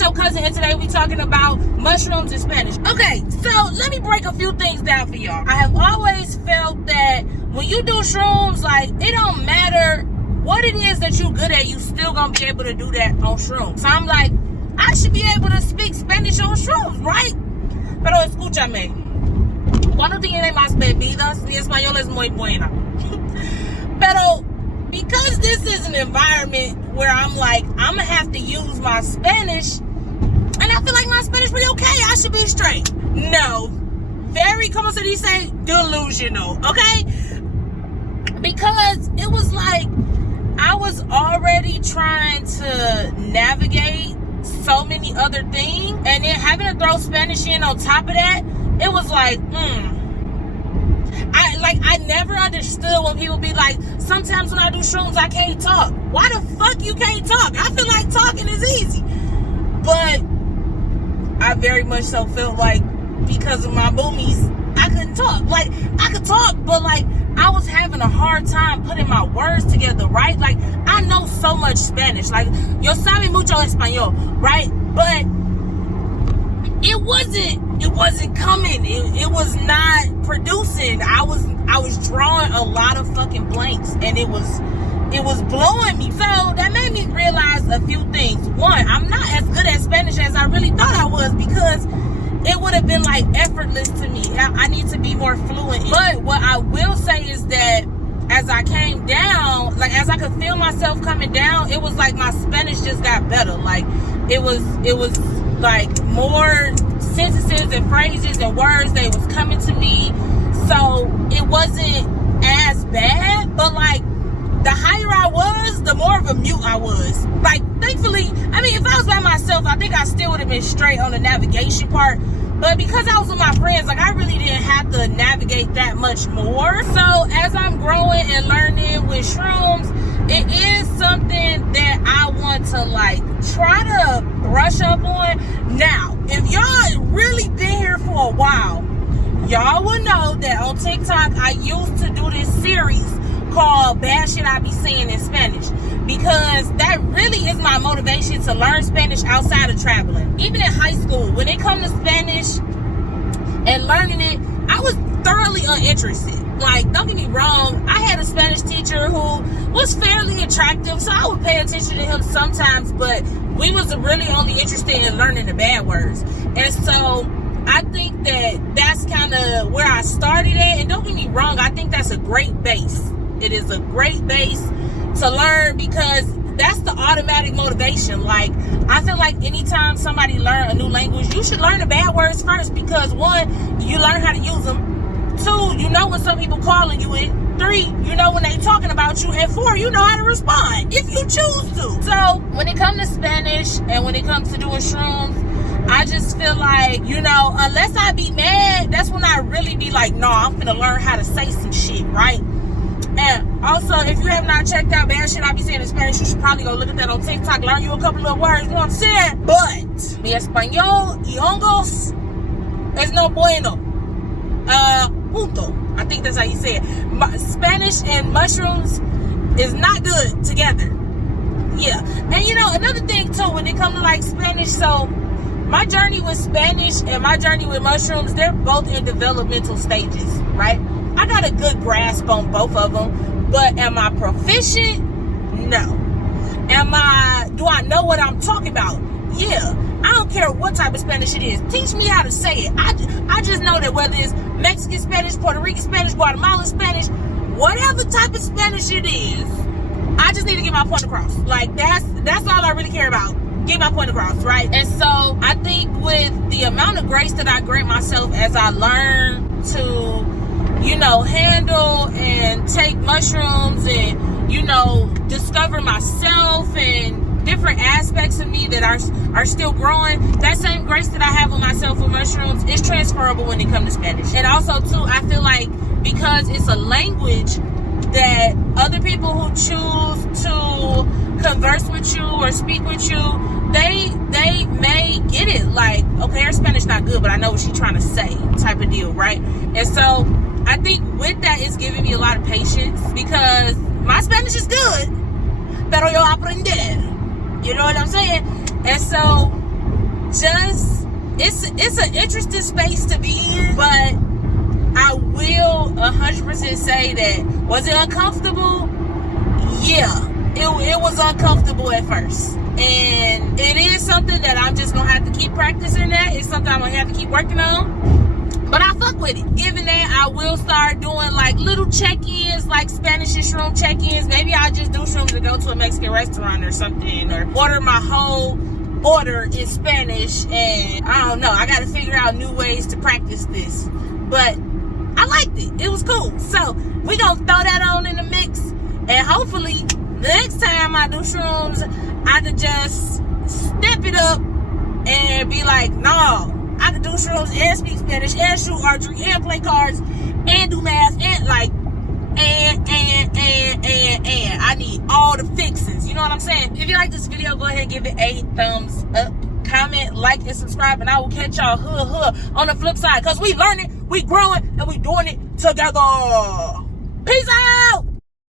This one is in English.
it's your cousin, and today we talking about mushrooms in Spanish. Okay, so let me break a few things down for y'all. I have always felt that when you do shrooms, like, it don't matter what it is that you good at, you still gonna be able to do that on shrooms. So I'm like, I should be able to speak Spanish on shrooms, right? Pero escúchame, cuando tiene más bebidas, mi español es muy buena. Pero because this is an environment where I'm like, I'm gonna have to use my Spanish, and I feel like my Spanish pretty okay, I should be straight. No, very, como se dice, delusional, okay? Because it was like, I was already trying to navigate so many other things, and then having to throw Spanish in on top of that, it was like, I never understood when people be like, sometimes when I do shrooms, I can't talk. Why the fuck you can't talk? I feel like talking is easy. But I very much so felt like, because of my boomies, I couldn't talk. Like, I could talk, but like, I was having a hard time putting my words together, right? Like, I know so much Spanish. Like, yo sabe mucho español, right? But it wasn't coming. It was not producing. I was drawing a lot of fucking blanks, and it was blowing me. So that made me realize a few things. One, I'm not as good at Spanish as I really thought I was, because it would have been like effortless to me. I need to be more fluent. But what I will say is that as I came down, like, as I could feel myself coming down, it was like my Spanish just got better. Like, it was like more sentences and phrases and words that was coming to me. So it wasn't as bad, but like, the higher I was, the more of a mute I was. Like, thankfully, I mean, if I was by myself, I think I still would have been straight on the navigation part. But because I was with my friends, like, I really didn't have to navigate that much more. So as I'm growing and learning with shrooms, it is something that I want to, like, try to brush up on. Now, if y'all really been here for a while, y'all will know that on TikTok, I used to do this series called Bad Shit I Be Saying in Spanish, because that really is my motivation to learn Spanish outside of traveling. Even in high school, when it comes to Spanish and learning it, I was thoroughly uninterested. Like, don't get me wrong, I had a Spanish teacher who was fairly attractive, so I would pay attention to him sometimes, but we was really only interested in learning the bad words. And so I think that that's kind of where I started at. And don't get me wrong, I think that's a great base. It is a great base to learn, because that's the automatic motivation. Like, I feel like anytime somebody learn a new language, you should learn the bad words first, because one, you learn how to use them. Two, you know when some people calling you it. Three, you know when they talking about you. And four, you know how to respond if you choose to. So when it comes to Spanish and when it comes to doing shrooms, I just feel like, you know, unless I be mad, that's when I really be like, no, I'm gonna learn how to say some shit, right? And also, if you have not checked out Bad Shit I Be Saying in Spanish, you should probably go look at that on TikTok, learn you a couple of words, you know what I'm saying? But mi Español y Hongos es no bueno. Punto. I think that's how you say it. Spanish and mushrooms is not good together. Yeah. And you know, another thing too, when it comes to like Spanish, so my journey with Spanish and my journey with mushrooms, they're both in developmental stages, right? I got a good grasp on both of them, but am I proficient? No. Do I know what I'm talking about? Yeah. I don't care what type of Spanish it is. Teach me how to say it. I just know that whether it's Mexican Spanish, Puerto Rican Spanish, Guatemalan Spanish, whatever type of Spanish it is, I just need to get my point across. Like, that's all I really care about. Get my point across, right? And so I think with the amount of grace that I grant myself as I learn to, you know, handle and take mushrooms and, you know, discover myself and different aspects of me that are still growing, that same grace that I have with myself with mushrooms is transferable when it comes to Spanish. And also too, I feel like because it's a language that other people who choose to converse with you or speak with you, they may get it like, okay, her Spanish not good, but I know what she's trying to say, type of deal, right? And so I think with that, it's giving me a lot of patience, because my Spanish is good, pero yo aprender. You know what I'm saying? And so just, it's an interesting space to be in, but I will 100% say that, was it uncomfortable? Yeah, it was uncomfortable at first. And it is something that I'm just going to have to keep practicing at. It's something I'm going to have to keep working on. But I fuck with it. Given that, I will start doing like little check-ins, like Spanish and shroom check-ins. Maybe I'll just do shrooms to go to a Mexican restaurant or something, or order my whole order in Spanish. And I don't know, I got to figure out new ways to practice this. But I liked it. It was cool. So we gonna throw that on in the mix, and hopefully the next time I do shrooms, I can just step it up and be like, no, I can do shrooms and speak Spanish and shoot archery and play cards and do math and like and I need all the fixings. You know what I'm saying? If you like this video, go ahead and give it a thumbs up. Comment, like, and subscribe, and I will catch y'all on the flip side, because we learning, we growing, and we doing it together. Peace out.